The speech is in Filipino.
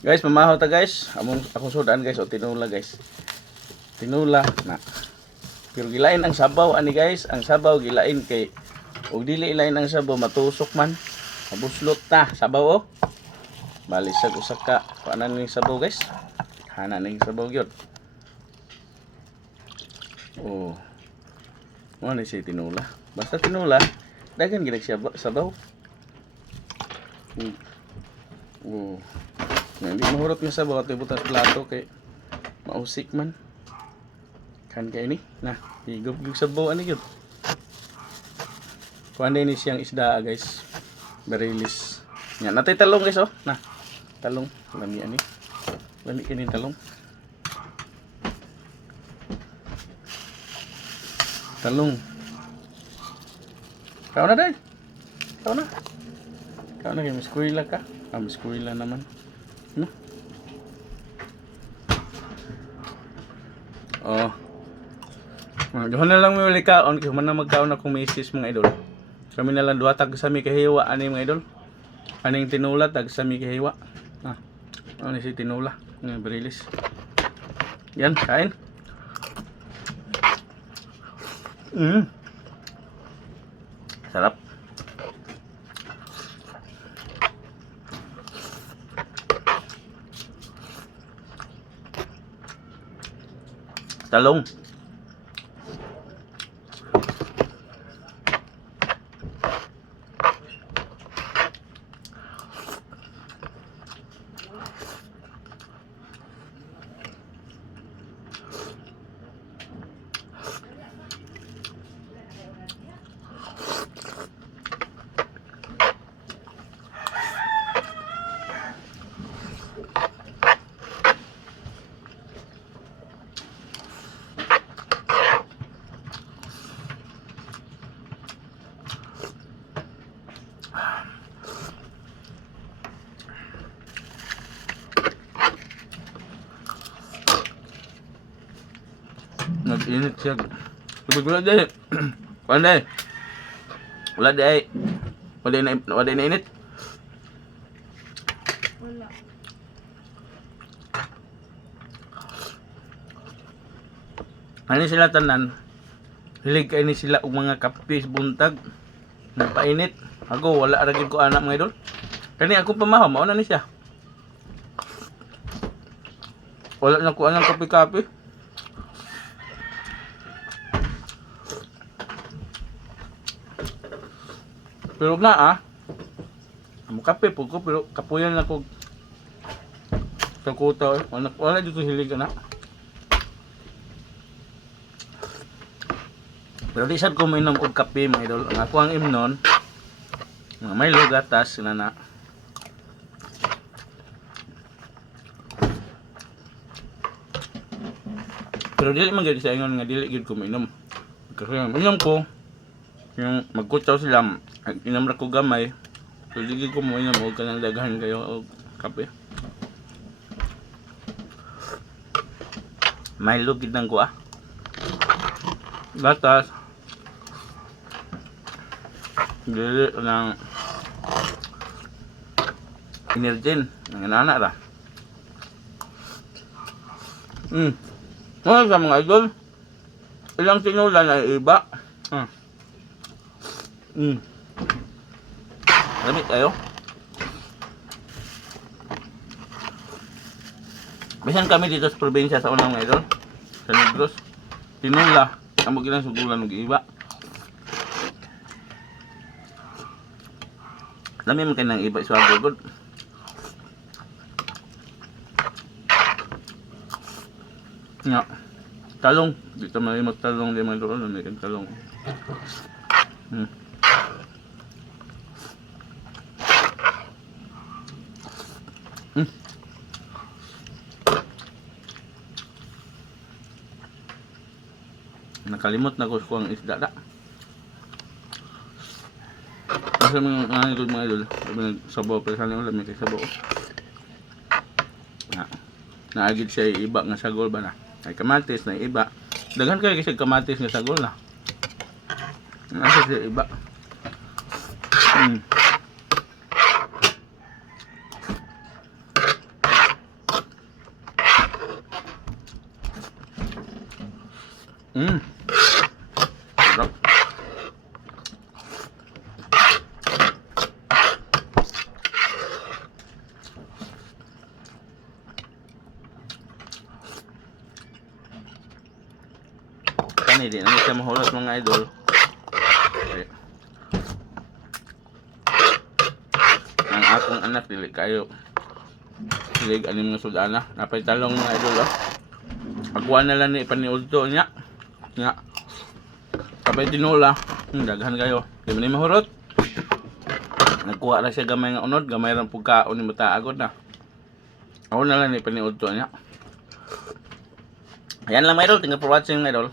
Guys, mamahaw ta guys. Akong sudan guys o tinula guys. Tinula na. Pero gilain ang sabaw ani guys. Ang sabaw gilain kay ug dili lain ang sabaw matusok man. Mabuslot ta sabaw oh. Balisag usa ka kuanan ning sabaw guys. Hana ning sabaw gyud. Oh. Mo ni si tinula. Basta tinula, daghan gid siya sabaw. Oh. Hindi mahurot nga sabaw at ibutas plato kay mausik man. Kan kay ni na higop-higop sabaw ani gyud. Kuan din ni siyang isda guys. Barilis. Nya natay talong guys oh. Na. Talong lami ani. Lami kini talong. Talong. Kau na day. Kau na. Kau na kay miskuila ka. Miskuila naman. No? Oh. Doon na lang may uli kaon. Kaya man na magkaon akong misis mga idol. Kami na lang duha tag sa mi kahiwa. Ano mga idol? Aning tinula tag sa mi kahiwa. Ano si tinula? Ng barilis. Yan, kain. Sarap. Talong. Nag-init siya. Tubig wala day. Wala day. Wala day. Wala na init. Wala. Ano sila tanan? Hilig kay ni sila og mga kapis buntag. Napainit. Ako wala ra gid ko anak mga idol. Kani ako pamahaw mao na ni siya. Wala na ko anang kape-kape. Pero na amo kape po ko pero kapuyan na ko sa kuta wala dito hilig na. Pero di sad ko mainom og kape mga idol. Ang ako ang imnon may gatas na. Pero dili man gyud sa ingon nga dili gyud ko mainom. Kasi mainom ko yung magkutsaw sila, inom ra ko gamay. So dili ko mo inom og kanang daghan kayo og kape. Milo gid nang ko gatas. Dili nang energen ng anak ra. Ano sa mga idol? Ilang tinulan ay iba. Lamig tayo. Bisan kami dito sa probinsya sa unang mga idol. Sa Negros. Tinula. Amo gilang sugulan ng iba. Lamig man kayo ng iba iswago good. Nga. Talong. Dito may magtalong di mga idol. May talong. Nakalimot na ko ang isda da. Kasi mga idol, sabaw pa sa nila may sabaw. Naagid siya iba nga sagol ba na. Ay kamatis na iba. Daghan kayo kasi kamatis nga sagol na. Nasa siya iba. Sarap. Kani di na siya mahulot mga idol. Okay. Ang akong anak dili kayo. Dili anim nga sudana. Napay talong mga idol oh. Pagkuha na lang ni paniudto niya. Nga. Kapay tinula. Daghan kayo. Di man ni mahurot. Nagkuha na siya gamay nga unod. Gamay ran pagkaon ni mataagod na. Ako na lang ni paniudto niya. Ayan lang mga idol. Thank you for watching mga idol.